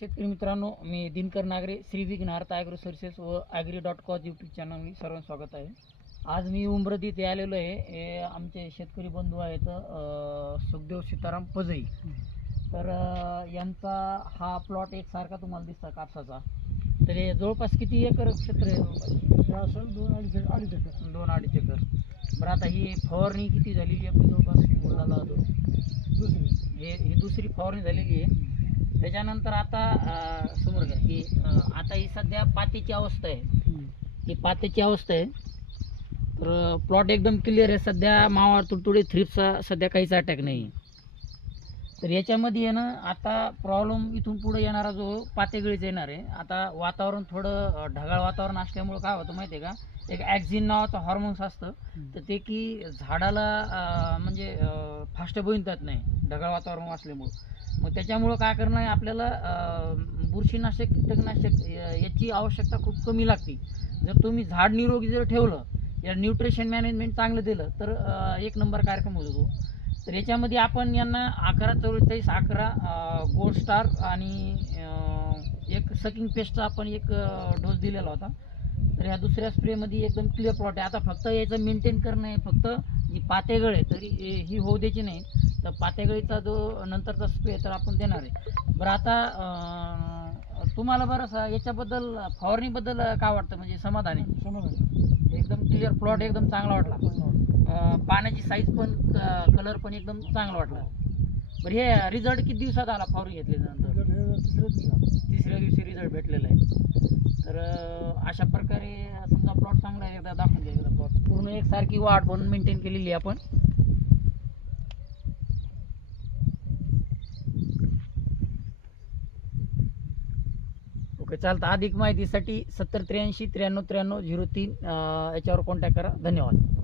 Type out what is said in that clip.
शेतकरी मित्रांनो मी दिनकर नागरे श्री विघ्नार्थ ॲग्रो सर्व्हिसेस व agri dot cause YouTube channel सर्वांचं स्वागत आहे. आज मी उमरद इथे आलेलो आहे. हे आमचे शेतकरी बंधू आहेत सुखदेव सीताराम पजई. तर यांचा हा प्लॉट एकसारखा तुम्हाला दिसता कापसाचा. तर हे जवळपास किती एकर क्षेत्र आहे? जवळपास असेल दोन अडीच अडीच एकर. दोन अडीच एकर. बरं आता ही फवारणी किती झालेली आहे आपली जवळपास? बोलायला दुसरी. हे ही दुसरी फवारणी झालेली आहे. त्याच्यानंतर आता समोर घ्या अं, आता ही सध्या पातीची अवस्था आहे. ही पातीची अवस्था आहे. तर प्लॉट एकदम क्लिअर आहे. सध्या मावा तुडतुडे थ्रिप्सचा सध्या काहीच अटॅक नाही. तर याच्यामध्ये आहे ना आता प्रॉब्लेम इथून पुढे येणारा जो पातेगळीचा येणार आहे आता वातावरण थोडं ढगाळ वातावरण असल्यामुळं काय होतं माहिती आहे का? एक ॲक्झिन नावाचं हॉर्मोन्स असतं. तर ते की झाडाला म्हणजे फास्ट बनतात नाही ढगाळ वातावरण असल्यामुळं. मग त्याच्यामुळं काय करणं आहे आपल्याला बुरशीनाशक कीटकनाशक याची आवश्यकता खूप कमी लागते. जर तुम्ही झाड निरोगी जर ठेवलं या न्यूट्रिशन मॅनेजमेंट चांगलं दिलं तर एक नंबर कार्यक्रम होतो तर याच्यामध्ये आपण यांना अकरा चौवेचाळीस अकरा गोल्ड स्टार आणि एक सकिंग पेस्टचा आपण एक डोस दिलेला होता. तर ह्या दुसऱ्या स्प्रेमध्ये एकदम क्लिअर प्लॉट आहे. आता फक्त याचं मेंटेन करणं आहे फक्त जी पातेगळ आहे तरी ही होऊ द्यायची नाही. तर पातेगळीचा जो नंतरचा स्प्रे तर आपण देणार आहे. बरं आता तुम्हाला बरं याच्याबद्दल फवारणीबद्दल काय वाटतं? म्हणजे समाधान? आहे समाधान. एकदम क्लिअर प्लॉट एकदम चांगला वाटला. पाण्याची साईज पण कलर पण एकदम चांगला वाटला. बरं हे रिझल्ट किती दिवसात आला फवारणी घेतल्यानंतर तिसऱ्या दिवशी तिसऱ्या दिवशी रिझल्ट भेटलेला आहे. तर अशा प्रकारे समजा प्लॉट चांगला आहे एकदा दाखवून द्या एकदा प्लॉट पूर्ण एकसारखी वाढ बनवून मेंटेन केलेली आहे आपण. ओके चालतं. अधिक माहितीसाठी सत्तर त्र्याऐंशी त्र्याण्णव त्र्याण्णव झिरो तीन याच्यावर कॉन्टॅक्ट करा. धन्यवाद.